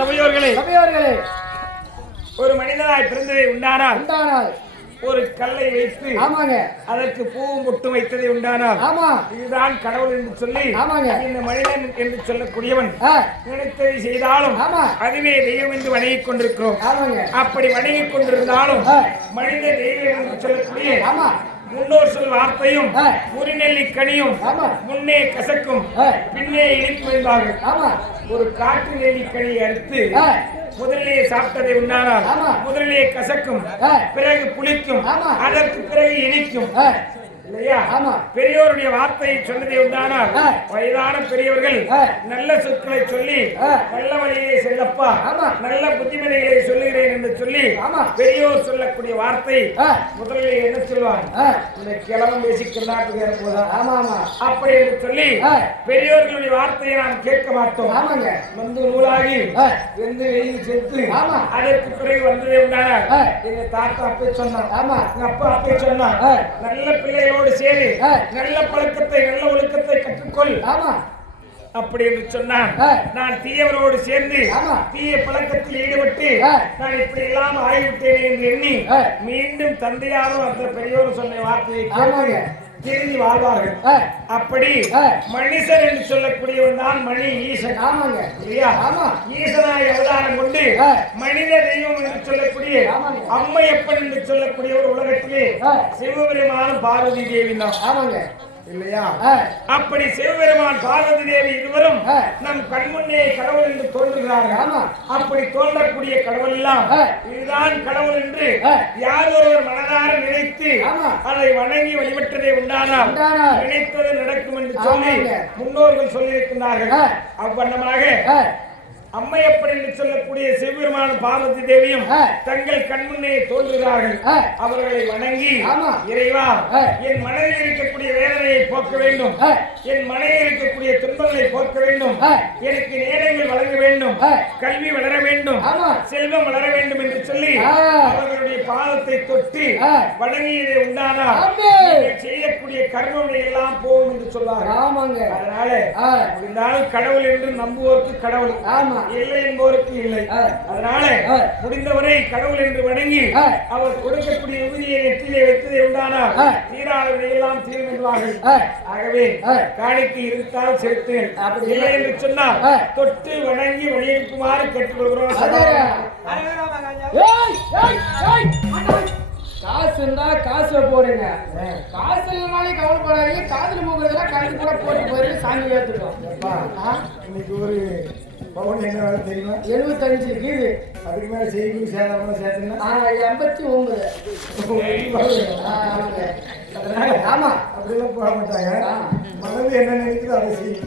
சபையோர்களே சபையோர்களே ஒரு மனிதனாய் பிறந்ததை உண்டானால் ஒரு கல்லை வைத்து ஆமாங்க அதற்கு பூவும் பொட்டும் வைத்ததை உண்டானால் ஆமா இதுதான் கடவுள் என்று சொல்லி ஆமாங்க இந்த மனிதன் என்று சொல்லக்கூடியவன் நினைத்ததை செய்தாலும் அதுவே தெய்வம் என்று வணங்கிக் கொண்டிருக்கிறோம். ஆமாங்க அப்படி வணங்கிக் கொண்டிருந்தாலும் மனித தெய்வம் என்று சொல்லக்கூடிய முன்னோர் சொல் வார்த்தையும் முறிநெல்லி கனியும் முன்னே கசக்கும் பின்னே இனிக்கும் என்பார்கள். ஒரு காட்டு நெல்லிக்கனியை அறுத்து முதலிலே சாப்பிட்டதை உண்டானால் முதலிலே கசக்கும், பிறகு புளிக்கும், அதற்கு பிறகு இனிக்கும் இல்லையா? பெரியோருடைய வார்த்தையை சொன்னதை உண்டானால் வயதான பெரியவர்கள் நல்ல சொற்களை சொல்லி நல்ல வழியிலே செல்லப்பா நல்ல புத்திமதிகளை சொல்லுகிறேன் என்று சொல்லி பெரியோர் சொல்லக்கூடிய வார்த்தை முதலிலே என்ன சொல்வார்? இந்த கிழவன் பேசிக்கிறாட்டுக்கு இருப்பதா? அப்படி என்று சொல்லி பெரியோர்களுடைய வார்த்தையை நாம் கேட்க மாட்டோம். வந்து நூலாகி வெந்து வெயில் செத்து அதற்கு பிறகு வந்ததை உண்டானால் எங்க தாத்தா அப்பே சொன்னார், எங்க அப்பா அப்பே சொன்னார், நல்ல பிள்ளைகளோடு சேரி நல்ல பழக்கத்தை நல்ல ஒழுக்கத்தை கற்றுக்கொள் அப்படி என்று சொன்னான். நான் தீயவரோடு சேர்ந்து தீய பழக்கத்தில் ஈடுபட்டு நான் இப்படி எல்லாம் ஆகிவிட்டேன் என்று எண்ணி மீண்டும் தந்தையாரும் அந்த பெரியோரும் சொன்ன வார்த்தையை திரும்பி வாழ்வார்கள். அப்படி மனுஷன் என்று சொல்லக்கூடியவன் தான் மணி ஈசன். ஈசனாய் அவதாரம் கொண்டு மனித தெய்வம் என்று சொல்லக்கூடிய அம்மையப்பன் என்று சொல்லக்கூடிய ஒரு உலகத்திலே சிவபெருமானும் பார்வதி தேவி தான் இல்லையா? அப்படி சிவபெருமான் பார்வதி தேவி இருவரும் நம் கண்முன்னே கடவுள் என்று தோன்றுகிறார்கள். அப்படி தோன்றக்கூடிய கடவுள் எல்லாம் இதுதான் கடவுள் என்று யார் ஒருவர் மனதார நினைத்து அதை வணங்கி வழிபட்டதை உண்டானால் நினைத்தது நடக்கும் என்று சொல்லி முன்னோர்கள் சொல்லியிருக்கிறார்கள். அவ்வண்ணமாக அம்மையப்பன் என்று சொல்லக்கூடிய சிவபெருமான பார்வதி தேவியும் தங்கள் கண்முன்னே தோன்றுகிறார்கள். அவர்களை வணங்கி இறைவா என் மனதில் இருக்கக்கூடிய வேதனையை போக்க வேண்டும், என் மனதில் இருக்கக்கூடிய துன்பங்களை போக்க வேண்டும், எனக்கு நேரங்கள் வழங்க வேண்டும், கல்வி வளர வேண்டும், செல்வம் வளர வேண்டும் என்று சொல்லி அவர்களுடைய பாதத்தை தொட்டு வணங்கியதை உண்டானால் செய்யக்கூடிய கர்மங்களை எல்லாம் போகும் என்று சொல்வார்கள். அதனால முடிந்தாலும் கடவுள் என்று நம்புவோருக்கு கடவுள், இல்லை என்பவருக்கு இல்லை. அதனால முடிந்தவரை கடவுள் என்று வணங்கி அவர் கொடுக்கக்கூடிய உறுதியை நெற்றிலே வைத்ததை உண்டானால் தீராளர்களை எல்லாம் தீரும் என்பார்கள். ஆகவே காணிக்கு இருந்தால் செலுத்துங்கள், அப்படி இல்லை என்று சொன்னால் தொட்டு வணங்கி வழியனுக்குமாறு கேட்டுக்கொள்கிறோம். காசு இருந்தா காசு போடுங்க, காசு இல்லைனாலே கவலைப்படாதீங்க. காதல் போகிறதெல்லாம் கழுத்து கூட போட்டு போயிருக்கு சாமி ஏற்றுக்கோம். இன்னைக்கு ஒரு பவுன் என்ன வேலை தெரியுமா? 75 இருக்குது. அதுக்கு மேல செய்தி சேதாரம் சேர்த்துங்கன்னா 89. ஆமா அப்படிலாம் போட மாட்டாங்க. மனது என்ன நினைக்குதோ அதை செய்யும்.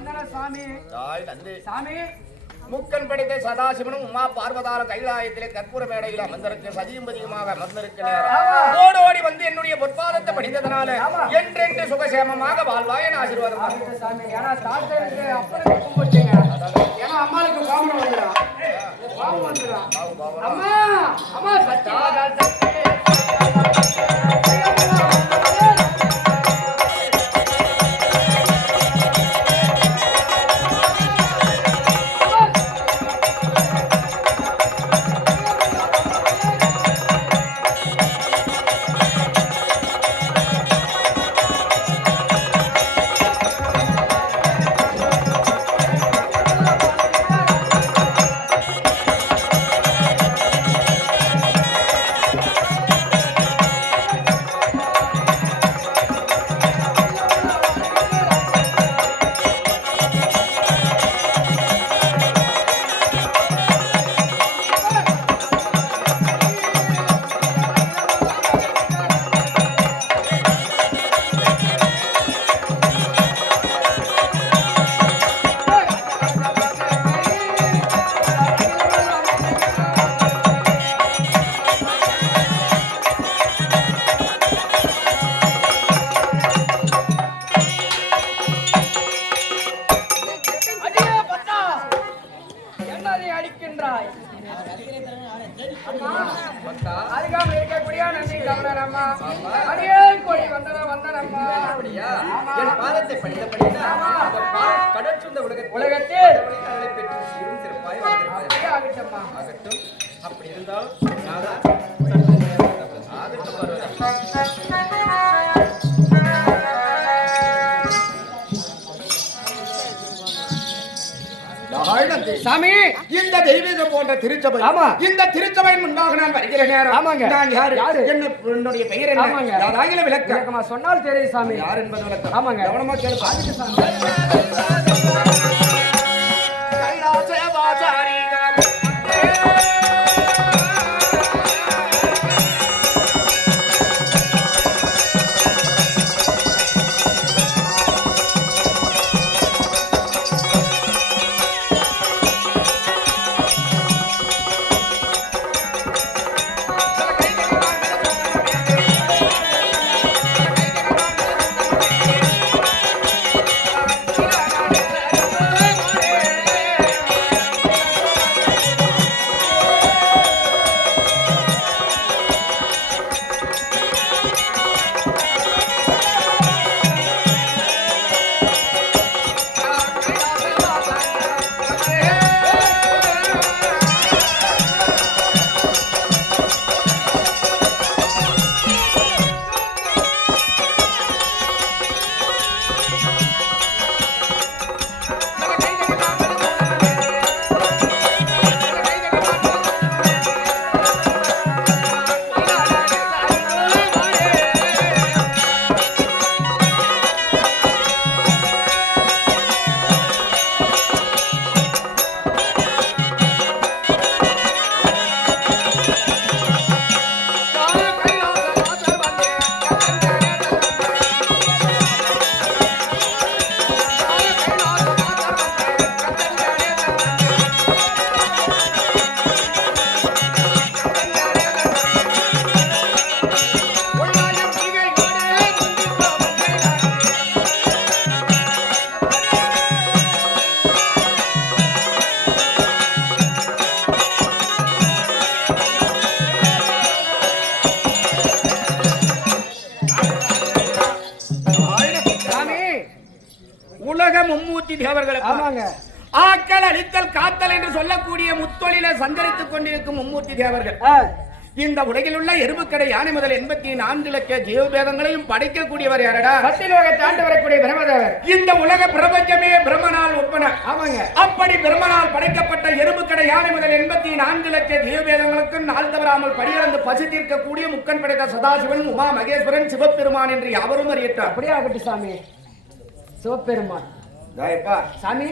வந்தன சாமி. தாய் தந்தை சாமி முக்கன் படைத்த சதாசிவனும் உமா பார்வதால கைலாயத்திலே கற்பூர மேடையில் அமர்ந்திருக்க சதியும்பதியுமாக அமர்ந்திருக்கிறார். ஓடோடி வந்து என்னுடைய பொற்பாதத்தை படித்ததனால என்றென்று சுகசேமமாக வாழ்வாய் என ஆசீர்வாதம். சாமி ஏன்னா தாத்தருக்கு அப்பனுக்கு கும்பிட்டீங்க. ஏன்னா அம்மாளுக்கு பாவம் வந்துடும். பாவம் வந்துடும். அம்மா அம்மா சத்தியவாதால் அடிக்கின்றாய். அதுக்காக இருக்கக்கூடிய நன்றி கவர்னர் அம்மா. அடியே கோடி வந்தனம்மா. என் பாதத்தை படித்தபடினா கடல் சுந்த உலகத்தில் பெற்று சீரும் சிறப்பாய் ஆகட்டும்மா. ஆகட்டும். அப்படி இருந்தாலும் சாமி இந்த தெய்வீக போன்ற திருச்சபை, ஆமா, இந்த திருச்சபையின் முன்பாக நான் வருகிற நேரம், ஆமாங்க, நான் யாரு யாரு என்னுடைய பெயர் என்ன, ஆமாங்க, யாராகில விளக்கமா சொன்னால் தெரியும் சாமி. யார் என்பது விளக்கம். ஆமாங்க, கவனமா கேளு சாமி. மும்மூர்த்தி தேவர்கள். ஆமாங்க, ஆக்கல் அழித்தல் காத்தல் என்று சொல்லக்கூடிய முத்தொழில சஞ்சரித்துக் கொண்டிருக்கும் மும்மூர்த்தி தேவர்கள். இந்த உலகில் உள்ள எறும்புக்கடை யானை முதல் 84 லட்ச ஜீவபேதங்களையும் படைக்கக்கூடியவர் யாரடா? சத்தியலோகத்தை தாண்டி வரக்கூடிய பிரம்மதேவர். இந்த உலக பிரபஞ்சமே பிரம்மனால் ஒப்பன. ஆமாங்க, அப்படி பிரம்மனால் படைக்கப்பட்ட எறும்புக்கடை யானை முதல் 84 லட்ச ஜீவபேதங்களுக்கும் நாள் தவறாமல் படியிழந்து பசி தீர்க்கக்கூடிய முக்கன் படைத்த சதாசிவன், உமா மகேஸ்வரன், சிவபெருமான் என்று யாவரும் அறியட்டார். அப்படியே ஆகட்டும் சாமி. சிவபெருமான் சாமி, சாமி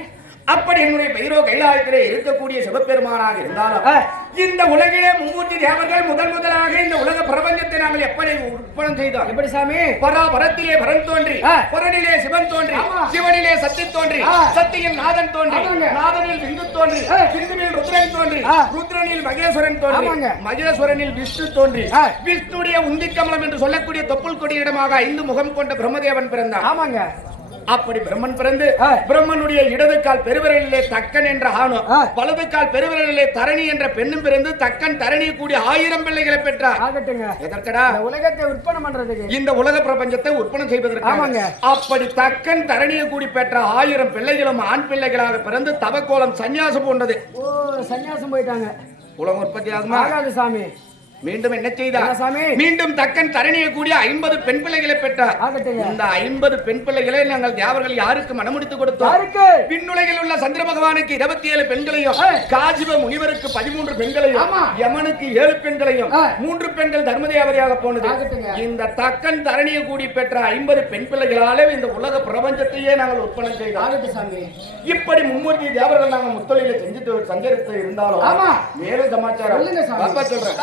அப்படி என்னுடைய பெயரோ கைலாயத்திலே இருக்கக்கூடிய சிவபெருமானாக இருந்தாலும் இந்த உலகிலே மும்மூர்த்தி தேவர்கள் முதலாக இந்த உலக பிரபஞ்சத்தை நாங்கள் எப்படி உற்பத்தி செய்தோம்? எப்படி சாமி? பராபரத்திலே பரன் தோன்றி, பரனிலே சிவன் தோன்றி, சிவனிலே சக்தி தோன்றி, சக்தியில் நாதன் தோன்றி, நாதனில் விந்து தோன்றி, விந்துவில் ருத்ரன் தோன்றி, ருத்ரனில் மகேஸ்வரன் தோன்றி, மகேஸ்வரனில் விஷ்ணு தோன்றி, விஷ்ணுடைய உந்தி கமலம் என்று சொல்லக்கூடிய தொப்புள் கொடியிடமாக 5 முகம் கொண்ட பிரம்மதேவன் பிறந்தார். ஆமாங்க. அப்படி பிரம்மன் பிறந்து பிரம்மனுடைய இடது கால் பெருவிரலிலே தக்கன் என்ற ஆணும், வலது கால் பெருவிரலிலே தரணி என்ற பெண்ணும் பிறந்து தக்கன் தரணி கூடிய 1000 பிள்ளைகளை பெற்றார். எதற்கடா? உலகத்தை விற்பனை பண்றதுக்கு, இந்த உலக பிரபஞ்சத்தை விற்பனை செய்வதற்கு. ஆமாங்க. அப்படி தக்கன் தரணியை கூடி பெற்ற 1000 பிள்ளைகளும் ஆண் பிள்ளைகளாக பிறந்து தவக்கோலம் சன்னியாசம் போன்றது. ஓ, சன்னியாசம் போயிட்டாங்க. உலகம் உற்பத்தி ஆகுமா? ஆகாது சாமி. மீண்டும் என்ன செய்தார்? மீண்டும் தக்கன் தரணியை கூடிய 50 பெண் பிள்ளைகளை பெற்றார். இந்த 50 பெண் பிள்ளைகளை நாங்கள் தேவர்கள் யாருக்கு மனமுடித்து கொடுத்தோம்? விண்ணுலகில் உள்ள சந்திர பகவானுக்கு 27 பெண்களையும், காஜிப முனிவருக்கு 13 பெண்களையும், யமனுக்கு 7 பெண்களையும், 3 பெண்கள் தர்மதேவதையாக போனது. இந்த தக்கன் தரணியை கூடி பெற்ற 50 பெண் பிள்ளைகளாலே இந்த உலக பிரபஞ்சத்தையே நாங்கள் உற்பத்தி செய்தோம். இப்படி மும்மூர்த்தி தேவர்கள் நாங்கள் முத்தொழிலை செஞ்சு சஞ்சரித்து இருந்தாலும் மேலும் சமாச்சாரம் சொல்றேன்.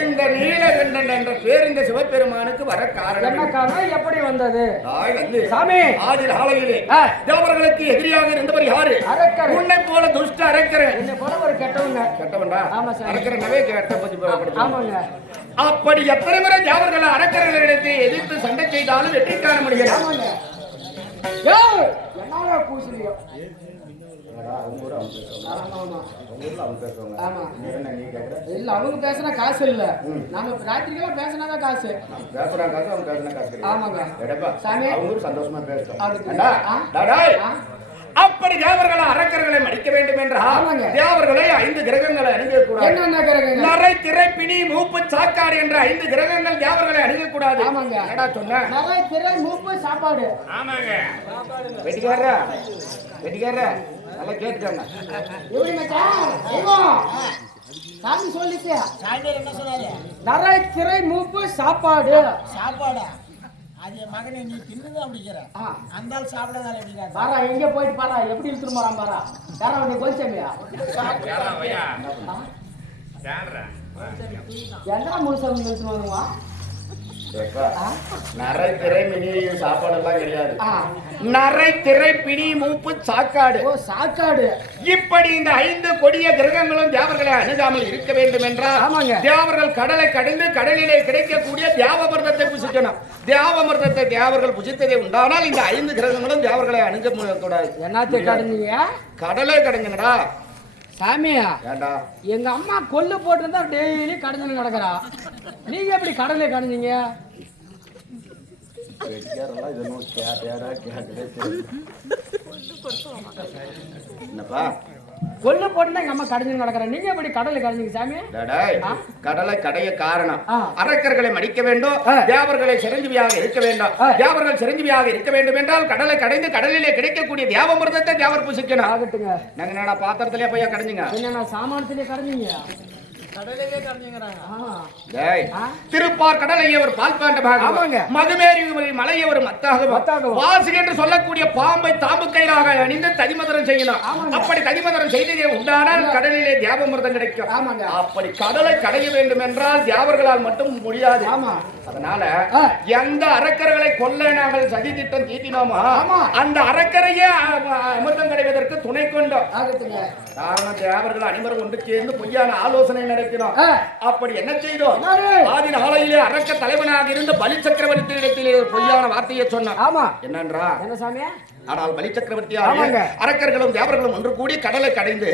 இந்த நீலகண்டன் என்ற பேர் இந்த சிவபெருமானுக்கு வர காரணம் என்ன காரணம்? எப்படி வந்தது? சாமி ஆதி ஆலையிலே தேவர்களுக்கு எதிரியாக இருந்தவர் யாரு? அரக்கர். உன்னை போல துஷ்ட அரக்கர். என்னை போல ஒரு கெட்டவங்க. கெட்டவன்டா? ஆமா சார். அரக்கரனவே கெட்ட பத்தி போடுறது. ஆமாங்க. அப்படி எத்தனை முறை தேவர்கள் அரக்கர்களிடத்தை எதிர்த்து சண்டை செய்தாலும் வெற்றி காண முடியல. ஆமாங்க. ஏய், என்னடா கூசுறியோ? இல்ல அவங்க பேசினா காசு இல்ல, நாம ராத்திரிக்கெல்லாம் பேசினாதான் காசு. ஆமாங்க சாமி, சந்தோஷமா பேசுறோம். அப்படி தேவர்களை அரக்கர்களை மடிக்க வேண்டும் என்றால் தேவர்களை 5 கிரகங்களை அணுகக்கூடாது. என்னென்ன கிரகங்கள்? நரை, திரை, பிணி, மூப்பு, சாக்காடு என்ற 5 கிரகங்கள் தேவர்களை அணுகக்கூடாது. ஆமாங்க. என்னடா சொன்ன? நரை, திரை, மூப்பு, சாப்பாடு. ஆமாங்க. வெட்டிக்காரர நல்லா கேட்டுக்கோங்க. எப்படி மச்சான்? சாமி சொல்லிச்சு. சாமி என்ன சொன்னாரு? நரை, திரை, மூப்பு, சாப்பாடு. சாப்பாடா? அது என் மகனை நீ தின்னு அப்படிங்கிற அந்த ஆள் சாப்பிடாதால எப்படிங்க பாரா, எங்க போயிட்டு பாரா, எப்படி இழுத்துட்டு போறான் பாரா. யாரா நீ கொஞ்சமியா என்ன முழுசா இழுத்துட்டு வருவா? நரை, திரை, மினி சாப்பாடு எல்லாம் கிடையாது. நரை, திரை, பிணி, மூப்பு, சாக்காடு. ஓ, சாக்காடு. இப்படி இந்த 5 கொடிய கிரகங்களும் தேவர்களை அணுகாமல் இருக்க வேண்டும் என்றால் தேவர்கள் கடலை கடந்து கடலிலே கிடைக்கக்கூடிய தேவமிர்தத்தை புசிக்கணும். தேவமிர்தத்தை தேவர்கள் புசித்ததை உண்டானால் இந்த 5 கிரகங்களும் தேவர்களை அணுக கூடாது. என்னத்தை கடந்தீங்க? கடலை கடங்குங்கடா சாமியா. ஏண்டா எங்க அம்மா கொல்லு போட்டுருந்தா டெய்லி கடந்து கிடக்குறா, நீங்க எப்படி கடலை கடந்தீங்க? என்னப்பா கொல்லு போட்டுனா எங்க அம்மா கடைஞ்சு நடக்கிறேன். நீங்க எப்படி கடலை கடைஞ்சிங்க சாமி? டேய், கடலை கடைய காரணம் ஆ. அரக்கர்களை மடிக்க வேண்டும், தேவர்களை சிரஞ்சீவியாக இருக்க வேண்டும். தேவர்கள் சிரஞ்சீவியாக இருக்க வேண்டும் என்றால் கடலை கடைந்து கடலிலே கிடைக்கக்கூடிய தேவாமிர்தத்தை தேவர் புசிக்கணும். ஆகட்டுங்க. நாங்க என்னடா பாத்திரத்திலே போய் கடைஞ்சிங்க? என்னன்னா சாமானத்திலே கடைஞ்சீங்க? கடலையே கரைஞ்சுங்கிறாங்க. டேய், திருப்பார் கடலையே ஒரு பால் பாண்டமாக, ஆமாங்க. மதுமேரி மலையை ஒரு மத்தாக, மத்தாகவும். வாசி என்று சொல்லக்கூடிய பாம்பை தாம்பு கையிலாக அணிந்து ததிமதரம் செய்யணும். அப்படி ததிமதரம் செய்ததே உண்டானால் கடலிலே தேவாமிர்தம் கிடைக்கும். ஆமாங்க. அப்படி கடலை கடைய வேண்டும் என்றால் தேவர்களால் மட்டும் முடியாது. ஆமா. அதனால எந்த அரக்கர்களை கொல்ல நாங்கள் சதி திட்டம் தீட்டினோமோ அந்த அரக்கரையே அமிர்தம் கிடைவதற்கு துணை கொண்டோம். ஆகட்டுங்க. காரணம் தேவர்கள் அனைவரும் ஒன்று சேர்ந்து பொய்யான ஆலோசனை நடத்தினோம். அப்படி என்ன செய்தோம்? ஆதி நாளையிலே அரக்க தலைவனாக இருந்த பலி சக்கரவர்த்தி இடத்திலே பொய்யான வார்த்தையை சொன்னான். ஆமா. என்னன்றா? என்ன சாமி? ஆனால் பலி சக்கரவர்த்தியாக அரக்கர்களும் தேவர்களும் ஒன்று கூடி கடலை கடைந்து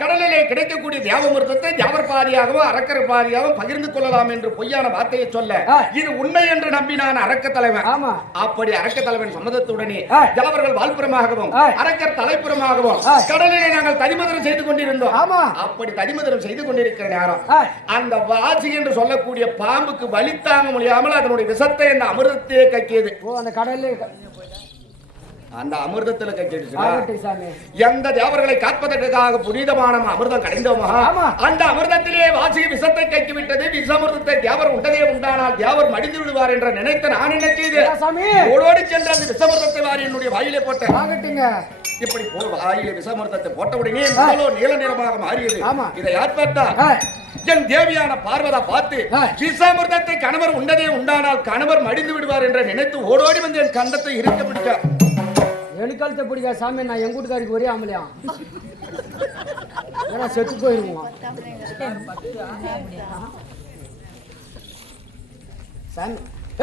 கடலிலே கிடைக்கக்கூடிய தேவாமிர்தத்தை தேவர் பாதியாகவும் அரக்கர் பாதியாகவும் பகிர்ந்து கொள்ளலாம் என்று பொய்யான வார்த்தையை சொல்ல இது உண்மை என்று நம்பினான் அரக்க தலைவன். ஆமா. அப்படி அரக்க தலைவன் சம்மதத்துடனே தேவர்கள் வால்புறமாகவும் அரக்கர் தலைப்புறமாகவும் கடலிலே நாங்கள் ததிமதரம் செய்து கொண்டிருந்தோம். ஆமா. அப்படி ததிமதரம் செய்து கொண்டிருக்கிற நேரம் அந்த வாசி என்று சொல்லக்கூடிய பாம்புக்கு வலி தாங்க முடியாமல் அதனுடைய விஷத்தை அந்த அமிர்தத்தையே கக்கியது. அந்த கடல்ல அந்த அமிர்தத்துல கக்கிடுச்சு. சாமி. எந்த தேவர்களை காப்பதற்காக புனிதமான அமிர்தம் கடைந்தோமா அந்த அமிர்தத்திலே வாசி விஷத்தை கக்கி விட்டது. விஷாமிர்தத்தை தேவர் உண்டதே உண்டானால் தேவர் மடிந்து விடுவார் என்று நினைத்த நான் என்ன செய்தேன்? ஓடோடி சென்று அந்த விஷாமிர்தத்தை வாரி என்னுடைய வாயிலே போட்டேன். ஆகட்டுங்க. இப்படி வாயிலே விஷாமிர்தத்தை போட்ட உடனே நீல நிறமாக மாறியது. இதை யார் பார்த்தா? என் தேவியான பார்வதா பார்த்து விஷாமிர்தத்தை கணவர் உண்டதே உண்டானால் கணவர் மடிந்து விடுவார் என்று நினைத்து ஓடோடி வந்து என் கண்டத்தை இருக்க பிடிக்க. எலிக்காலத்தை பிடிக்கா சாமி. நான் எங்க வீட்டுக்காரிக்கு ஒரே ஆம்பளையா ஏன்னா செத்து போயிருவோம் சாமி.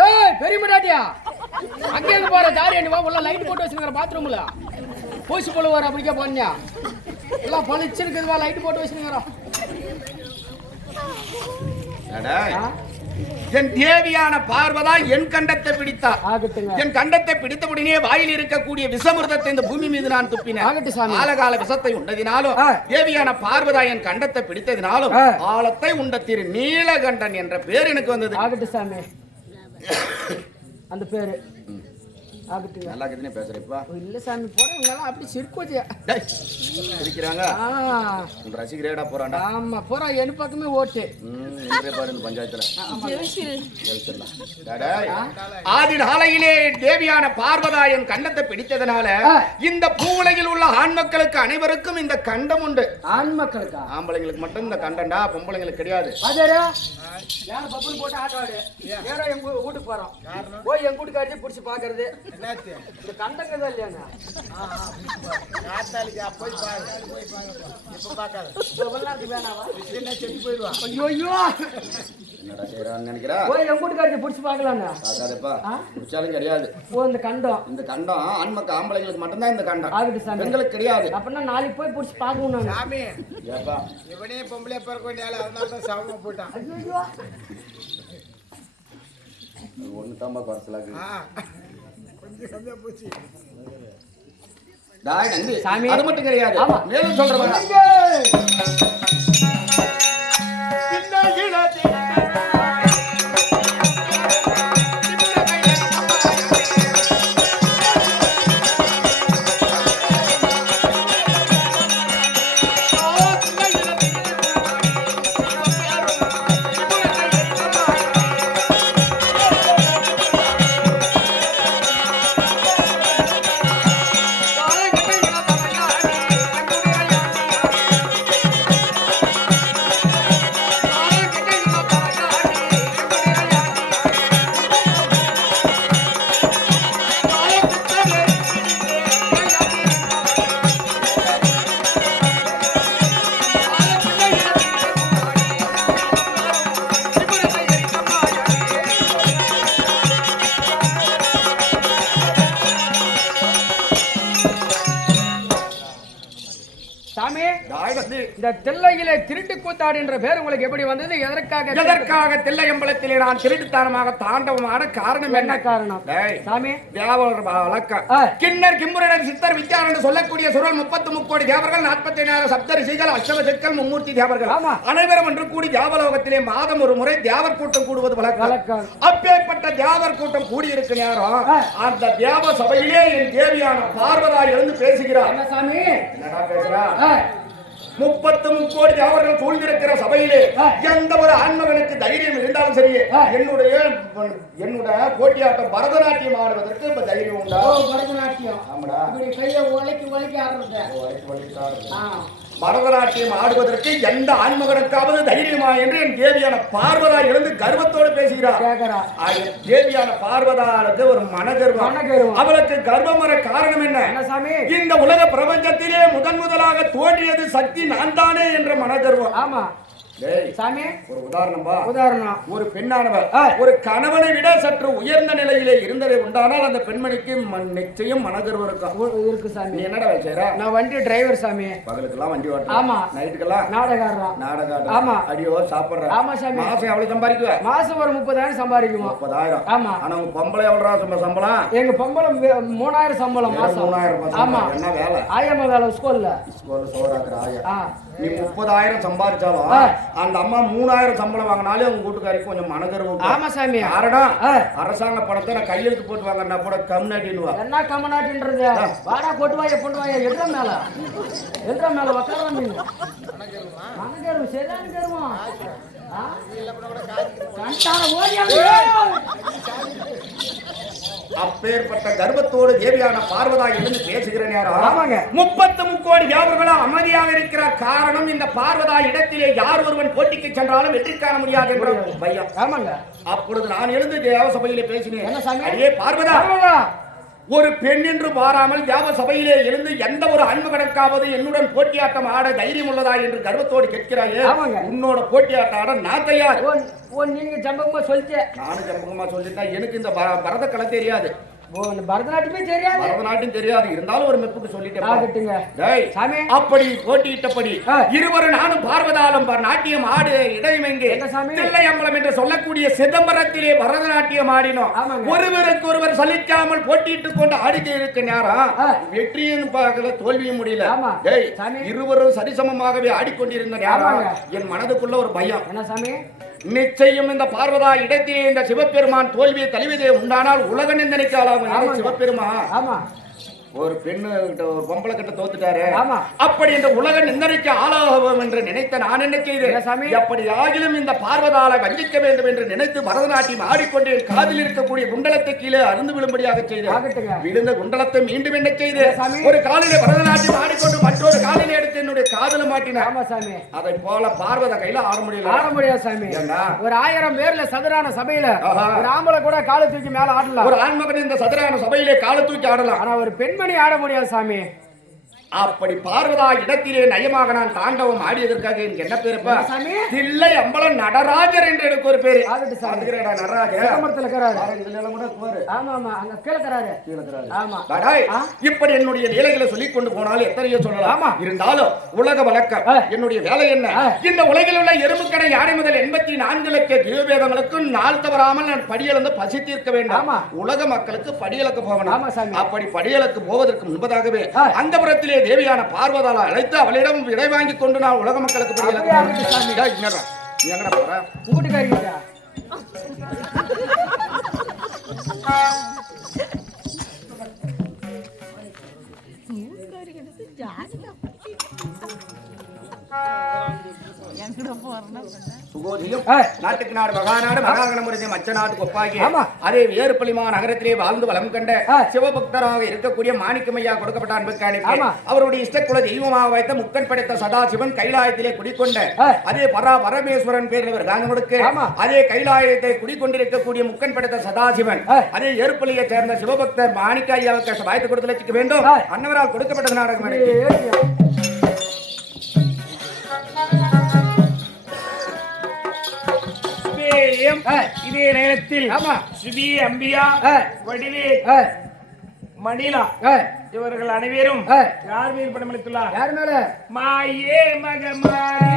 ஏய் பெரிய முடாட்டியா, அங்கே எங்க போற தாரி அண்ணி வா. உள்ள லைட் போட்டு வச்சுக்கிற பாத்ரூம்ல பூசி போல வர அப்படிக்கா போனியா? எல்லாம் பளிச்சிருக்குதுவா லைட் போட்டு வச்சுக்கிறோம். என் தேவியான பார்வதா என் கண்டத்தை பிடித்தா. என் கண்டத்தை பிடித்த உடனே வாயில் இருக்கக்கூடிய விஷமிர்தத்தை இந்த பூமி மீது நான் துப்பினேன். ஆலகால விஷத்தை உண்டதினாலும் தேவியான பார்வதா என் கண்டத்தை பிடித்ததினாலும் ஆழத்தை உண்ட திரு நீலகண்டன் என்ற பேர் எனக்கு வந்தது. ஆகட்டு சாமி. அந்த பேரு நல்லா கிட்டே பேசுறப்பா. இல்ல சாமி போறவங்க அப்படி சிரிக்கோஜியா சிரிக்கிறாங்க. ரசிகரேடா போறான்டா. ஆமா போறா. என் பக்கமே ஓட்டு பாரு பஞ்சாயத்துல. ஆதி நாளையிலே தேவியான பார்வதா என் கண்டத்தை பிடித்ததனால இந்த பூவுலகில் உள்ள ஆண் மக்களுக்கு அனைவருக்கும் இந்த கண்டம் உண்டு. ஆண் மக்களுக்கா? ஆம்பளைங்களுக்கு மட்டும் இந்த கண்டம்டா, பொம்பளைங்களுக்கு கிடையாது. யாரும் பப்புன்னு போட்டு ஆட்டாடு ஏறோ எங்க வீட்டுக்கு போறோம். போய் எங்க வீட்டுக்காரத்தையும் பிடிச்சி பாக்குறது இந்த கண்டங்கதான் இல்லையாங்க. என்னடா செய்யறான்னு நினைக்கிறா? போய் எங்க வீட்டுக்காரத்தை பிடிச்சி பாக்கலாங்க. பிடிச்சாலும் கிடையாது. இந்த கண்டம் ஆண்மக்க ஆம்பளைங்களுக்கு மட்டும்தான் இந்த கண்டம். பெண்களுக்கு கிடையாது. அப்படின்னா நாளைக்கு போய் பிடிச்சி பாக்கணும். இவனே பொம்பளை பிறக்க வேண்டிய ஆளு, அதனாலதான் சவமா போட்டான். ஒண்ணு தாம்பா குறைச்சலாக்கு. அது மட்டும் கிடையாது. மேலும் சொல்றேன். இந்த தில்லையிலே திருட்டு கூத்தாடு என்ற பேர் உங்களுக்கு எப்படி வந்தது? எதற்காக தில்லை அம்பலத்திலே நான் திருட்டுத்தனமாக தாண்டவமான காரணம் என்ன? காரணம் சாமி தேவர் வழக்கம் கிண்ணர் கிம்புரனர் சித்தர் வித்யார் என்று சொல்லக்கூடிய சுரல் 33 கோடி தேவர்கள் 47 சப்தரிஷிகள் அஷ்டம சிக்கல் மும்மூர்த்தி தேவர்கள் அனைவரும் ஒன்று கூடி தேவலோகத்திலே மாதம் ஒரு முறை தேவர் கூட்டம் கூடுவது வழக்கம். அப்பேற்பட்ட தேவர் கூட்டம் கூடியிருக்க நேரம் அந்த தேவ சபையிலே என் தேவியான பார்வதா எழுந்து பேசுகிறார். என்னடா பேசுறா? 33 கோடி தேவர்கள் சூழ்ந்திருக்கிற சபையிலே எந்த ஒரு ஆன்மகனுக்கு தைரியம் இருந்தாலும் சரி என்னுடைய போட்டியாட்டம் பரதநாட்டியம் ஆடுவதற்கு இப்ப தைரியம் உண்டா? பரதநாட்டியம் ஆமாடா, கையை உழைக்கி ஆடுறது. பரதநாட்டியம் ஆடுவதற்கு எந்த ஆன்மகனுக்காவது தைரியமா என்று என் தேவியான பார்வதா எழுந்து கர்வத்தோடு பேசுகிறார். தேவியான பார்வதாவுக்கு ஒரு மனகர்வம். அவளுக்கு கர்வம் வர காரணம் என்ன? இந்த உலக பிரபஞ்சத்திலே முதலாக தோன்றியது சக்தி நான் தானே என்ற மனகர்வம். ஆமா சாமி, ஒரு உதாரணம். ஒரு பெண்ணானவர் ஒரு கணவனை விட சற்று உயர்ந்த நிலையிலே இருந்ததை உண்டானால் அந்த பெண்மணிக்கு நிச்சயம் மனகர்வம் இருக்கு சாமி. நீ என்னடா செய்யற? நான் வண்டி டிரைவர் சாமி. பகலுக்கெல்லாம் வண்டி ஓட்டுற? ஆமா. நைட்டுக்கெல்லாம் நாடகம்? ஆமா. அடியோ சாப்பிடுற? ஆமா சாமி. மாசம் எவ்வளவு சம்பாதிக்குவ? மாசம் ஒரு 30,000 சம்பாதிக்குமா? 30,000. ஆமா. ஆனா உங்க பொம்பளை எவ்வளவு சம்பளம்? எங்க பொம்பளம் 3,000 சம்பளம் மாசம். 3,000. ஆமா. என்ன வேலை? ஆயம்மா வேலை ஸ்கூல்ல சோறாக்குற ஆயா. நீ 30,000 சம்பாதிச்சாலும் அந்த அம்மா 3,000 சம்பளம் வாங்கினாலே உங்க வீட்டுக்காரிக்கு கொஞ்சம் மனகர்வம். ஆமா சாமி. காரணம் அரசாங்க பணத்தை நான் கையெழுத்து போட்டு வாங்கினா கூட கம்நாட்டின்னுவா. என்ன கம்நாட்டின்றது? வாடா கொட்டு வாய பொண்டு வாய என்ற மேல உட்கார நீங்க மனகர்வம் சரியான கருவம். அப்பேற்பட்ட கர்ப்பத்தோடு தேவியான பார்வதா எழுந்து பேசுகிற நேரம் 33 கோடி தேவர்களும் அமைதியாக இருக்கிற காரணம் இந்த பார்வதா இடத்திலே யார் ஒருவன் போட்டிக்கு சென்றாலும் வெற்றி காண முடியாது என்ற பயம். ஆமாங்க. அப்பொழுது நான் எழுந்து தேவ சபையிலே பேசினேன். அடே பார்வதா, ஒரு பெண் என்று பாராமல் தேவ சபையிலே இருந்து எந்த ஒரு அன்புகணக்காவது என்னுடன் போட்டியாட்டம் ஆட தைரியம் உள்ளதா என்று கர்வத்தோடு கேட்கிறாயே. உன்னோட போட்டியாட்டம் ஆட நான் தயார். நீங்க ஜம்பகமா சொல்லிட்டேன். நானும் ஜம்பகமா சொல்லிட்டேன். எனக்கு இந்த பரத கலை தெரியாது, பரதநாட்டியமே தெரியாது. பரதநாட்டியம் தெரியாது. இருந்தாலும் ஒரு மெப்புக்கு சொல்லிட்டேன். அப்படி போட்டியிட்டபடி இருவரும் நானும் பார்வதாலும் நாட்டியம் ஆடு இடைமெங்கே தில்லை அம்பலம் என்று சொல்லக்கூடிய சிதம்பரத்திலே பரதநாட்டியம் ஆடினோம். ஒருவருக்கு ஒருவர் சலிக்காமல் போட்டியிட்டுக் கொண்டு ஆடிக்க இருக்க நேரம் வெற்றியும் பார்க்கல, தோல்வியும் முடியல. இருவரும் சரிசமமாகவே ஆடிக்கொண்டிருந்த நேரம் என் மனதுக்குள்ள ஒரு பயம். என்ன சாமி? நிச்சயம் இந்த பார்வதா இடத்திலே இந்த சிவபெருமான் தோல்வியை தழுவியதே உண்டானால் உலக நிந்தனைக்கு ஆளாகும் சிவபெருமான். ஒரு பெண்ணு கிட்ட ஒரு பொம்பளை கிட்ட தோத்துட்டாரு. அப்படி இந்த உலக நிந்தனைக்கு ஆளாகும் என்று நினைத்த நான் என்ன செய்தேன்? அப்படி ஆகிலும் இந்த பார்வதால வஞ்சிக்க வேண்டும் என்று நினைத்து பரதநாட்டியம் ஆடிக்கொண்டு காதில் இருக்கக்கூடிய குண்டலத்தை கீழே அருந்து விழும்படியாக செய்தேன். விழுந்த குண்டலத்தை மீண்டும் என்ன செய்தேன்? ஒரு காலிலே பரதநாட்டியம் ஆடிக்கொண்டு மற்றொரு காலிலே எடுத்து என்னுடைய காதல மாட்டினேன். அதை போல பார்வதா கையில ஆட முடியாது சாமி. ஒரு 1000 பேர்ல சதுரான சபையில ஒரு ஆம்பளை கூட காலை தூக்கி மேல ஆடலாம். ஒரு ஆண்மகன் இந்த சதுரான சபையிலே காலை தூக்கி ஆடலாம். ஆனா ஒரு பெண்மணி ஆட முடியாது சாமி. அப்படி பார்வதா இடத்திலே நயமாக நான் தாண்டவம் ஆடியதற்காக எனக்கு என்ன பேருப்பா? தில்லை அம்பலம் நடராஜர் என்று எனக்கு ஒரு பேரு. இப்படி என்னுடைய வேலைகளை சொல்லிக் கொண்டு போனாலும் எத்தனையோ சொல்லலாம். இருந்தாலும் உலக வழக்கம் என்னுடைய வேலை என்ன? இந்த உலகில் உள்ள எறும்புக்கடை யானை முதல் 84 லட்ச ஜீவபேதங்களுக்கும் நாள் தவறாமல் நான் படியளந்து பசி தீர்க்க வேண்டும். உலக மக்களுக்கு படியளக்க போகணும். அப்படி படியளக்கு போவதற்கு முன்பதாகவே அந்த புறத்திலே தேவியான பார்வதால அழைத்து அவளிடம் விடை வாங்கி கொண்டு நான் உலக மக்களுக்கு நாட்டுக்கு நாடு மகாநாடு மகாகணபதி மச்ச நாட்டுக்கு ஒப்பாகி அதே வேறுபள்ளிமா நகரத்திலே வாழ்ந்து வளம் கண்ட சிவபக்தராக இருக்கக்கூடிய மாணிக்கமையா கொடுக்கப்பட்ட அன்புக்காணிக்கு அவருடைய இஷ்டக்குல தெய்வமாக வைத்த முக்கன் படைத்த சதாசிவன் கைலாயத்திலே குடிக்கொண்ட அதே பரமேஸ்வரன் பேரில் காங்க கொடுக்க அதே கைலாயத்தை குடிக்கொண்டிருக்கக்கூடிய முக்கன் படைத்த சதாசிவன் அதே ஏற்பள்ளியை சேர்ந்த சிவபக்தர் மாணிக்க ஐயாவுக்கு வாய்த்து கொடுத்து வச்சுக்க வேண்டும். அன்னவரால் கொடுக்கப்பட்ட நாடகம். இதே நேரத்தில் சுபி அம்பியா வடிவே மணிலா ஏய், இவர்கள் அனைவரும் ஏய், யார் மீது படமளித்துள்ளார்? யார் மேல? மாயே மகமாரி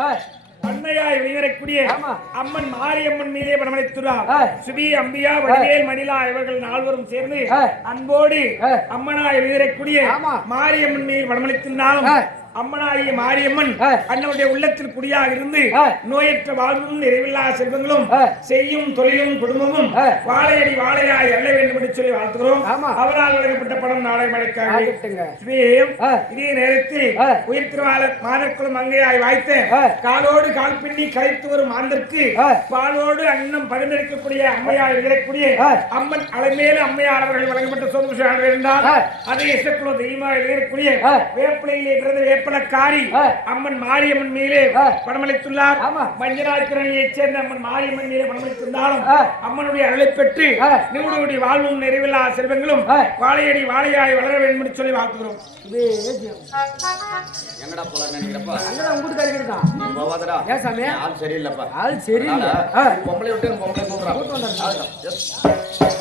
ஏய், அன்னையாய் வெளிவரக்கூடிய ஆமா. அம்மன் மாரியம்மன் மீதே படமளித்துள்ளார். ஏய். சுபி, அம்பியா, வடிவேல், மணிலா இவர்கள் நால்வரும் சேர்ந்து ஏய். அன்போடு ஏய். அம்மனாய் வெளிவரக்கூடிய ஆமா. மாரியம்மன் மீது படமளித்திருந்தாலும் ஏய். அம்மனாகிய மாரியம்மன் ஏய். அண்ணனுடைய உள்ளத்தில் குடியாக இருந்து ஏய். நோயற்ற வாழ்வும் நிறைவில்லா செல்வங்களும் ஏய். செய்யும் தொழிலும் குடும்பமும் ஏய். வாழையடி வாழையாய் எல்ல வேண்டும் என்று சொல்லி வாழ்த்துகிறோம். ஆமா. அவரால் வழங்கப்பட்ட படம் நாளை மழைக்காக ஆகட்டுங்க. ஸ்ரீம். ஏய். இதே நேரத்தில் ஏய். உயிர் திருவாளர் மாதக்குளம் மங்கையாய் வாய்த்த ஏய். காலோடு கால் பின்னி கரைத்து வரும் மாந்தற்கு ஏய். பாலோடு அன்னம் பகிர்ந்திருக்கக்கூடிய அம்மையார் விளையக்கூடிய ஏய். அம்மன் அலைமேல அம்மையார் அவர்கள் வழங்கப்பட்ட சொந்த இருந்தால் ஏய். அதே இசக்குளம் தெய்வமாக விளையக்கூடிய ஏய். வேப்பிலையிலே பிறந்த வேப்பலக்காரி ஏய். அம்மன் மாரியம்மன் மீதே ஏய். படமளித்துள்ளார். ஆமா. மஞ்சளாக்கிரணியைச் சேர்ந்த அம்மன் மாரியம்மன் மீதே படமளித்திருந்தாலும் ஏய். அம்மனுடைய அருளை பெற்று ஏய். நிமிடோடி வாழ்வும் நிறைவில்லா செல்வங்களும் ஏய். வாழையடி வாழையாய் வளர வேண்டும் என்று சொல்லி வாழ்த்துகிறோம். இதே ஏஜியம். எங்கடா போல நினைக்கிறப்பா அங்கதான் உங்க வீட்டுக்காரங்க இருக்கான். போவாதடா ஏன் சாமி? ஆள் சரியில்லைப்பா ஆள் சரியில்லை. பொம்பளை விட்டு பொம்பளை கூப்பிடுறான் கூட்டு வந்தாரு.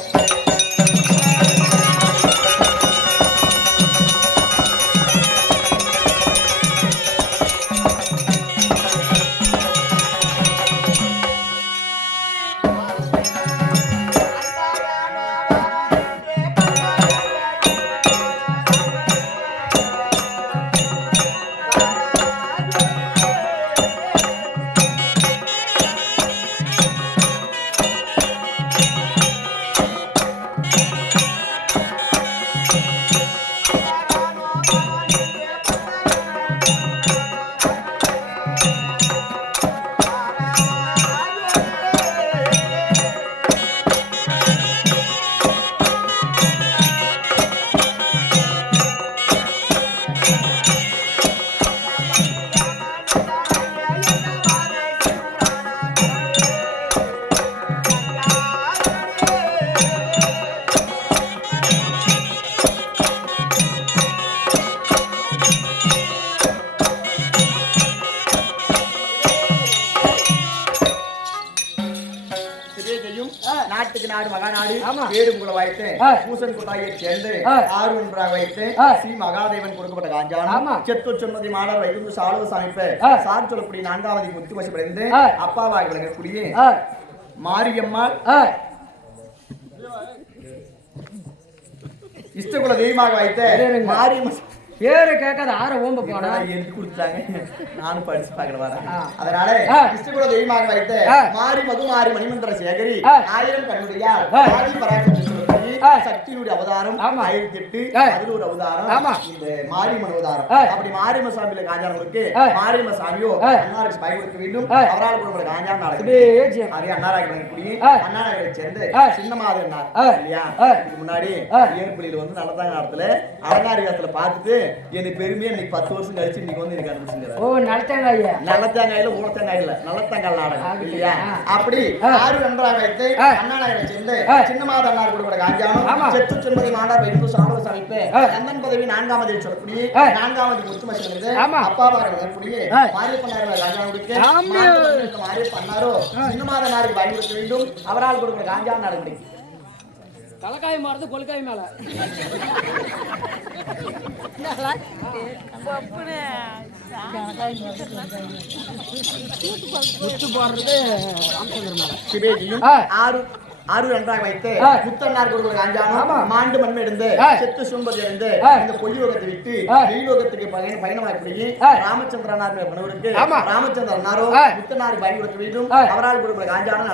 நாட்டுக்கு நாடு மகாநாடு ஆமா. வேடுமுகுல வைத்து ஏய். பூசன் குட்டாயை சேர்ந்து ஏய். ஆறு ஒன்றாக வைத்து ஏய். ஸ்ரீ மகாதேவன் கொடுக்கப்பட்ட ஆமா. காஞ்சானம் செத்து சொன்னதி மாணவர் வைகுந்து சாளுவ சமைப்பு ஏய். சார் சொல்லக்கூடிய நான்காவது முத்து வசப்படைந்து ஏய். அப்பாவாக விளங்கக்கூடிய ஏய். மாரியம்மாள் ஏய். இஷ்டகுல தெய்வமாக வைத்த இருங்க. மாரியம்மன் பேரு கேட்காத ஆற ஓம்ப போனா இதெல்லாம் எழுதி கொடுத்தாங்க நானும் படிச்சு பார்க்கற வரேன் ஆ. அதனால ஆ. இஷ்டகுல தெய்வமாக வைத்த ஆ. மாரி மதுமாரி மணிமந்திர சேகரி ஆ. ஆயிரம் கண்ணுடையார் ஆ. ஆதி பராசக்தி சொல்லி ஆ. சக்தியுடைய அவதாரம் ஆமா. 1008 ஆ. அதில் ஒரு அவதாரம் ஆமா. இந்த மாரியம்மன் அவதாரம் ஆ. அப்படி மாரியம்மன் சாமியில காஞ்சானவருக்கு ஆ. மாரியம்மன் சாமியோ ஆ. அன்னாருக்கு பய கொடுக்க வேண்டும் ஆ. அவரால் கூட காஞ்சான இதே நடக்குது ஏஜியம். அதே அன்னாராக விளங்கக்கூடிய ஆ. அண்ணாநகரை சேர்ந்து ஆ. சின்னமாத அண்ணார் ஆ. இல்லையா ஆ. இதுக்கு முன்னாடி ஆ. ஏற்புலியில வந்து நல்லதாங்க நடத்துல அலங்காரிகத்துல பார்த்துட்டு எனக்கு பெருமையா இன்னைக்கு 10 வருஷம் கழிச்சு இன்னைக்கு வந்து எனக்கு அனுப்பிச்சுங்கிறார் ஓ நடத்தாங்க ஐயா. நல்லத்தங்காயில ஊழத்தங்காய் இல்ல நல்லத்தங்கால் நாடகம் இல்லையா அப்படி ஆ. ஆறு நன்றாக வைத்து ஆ. அண்ணாநகரை சேர்ந்து ஆ. சின்னமாத அண்ணார் கூட காஞ்சானம் ஆமா. செத்து சென்பதை மாண்டார் வைத்து சாணவ சமைப்பு ஆ. கந்தன் பதவி 4ஆவது சொல்லக்கூடிய ஆ. 4ஆவது முத்து மசிக்கிறது ஆமா. அப்பாவாக வரக்கூடிய ஆ. மாரியப்பண்ணார் காஞ்சானுக்கு ஆமா. மாரியப்பண்ணாரோ சின்னமாத அண்ணாருக்கு பயன்படுத்த வேண்டும் அவரால் கொடுக்கிற காஞ்சான் நடவடிக்கை தலைக்காய் மாறுது கொள்காய் மேல முத்து போடுறது ராமச்சந்திரன் மேல சிவேஜியும் ஆ. ஆறு ஆறு நன்றாக வைத்து முத்தன்னார் கொடுக்க காஞ்சானம் மாண்டு மண்மை இருந்து செத்து சும்பதி இருந்து இந்த பொய்யோகத்தை விட்டு வெயிலோகத்துக்கு பயணமாக்கி ராமச்சந்திரனார் மனவருக்கு ராமச்சந்திரனாரோ முத்தனார் பயன் கொடுக்க வேண்டும் அவரால் கொடுக்க காஞ்சானம்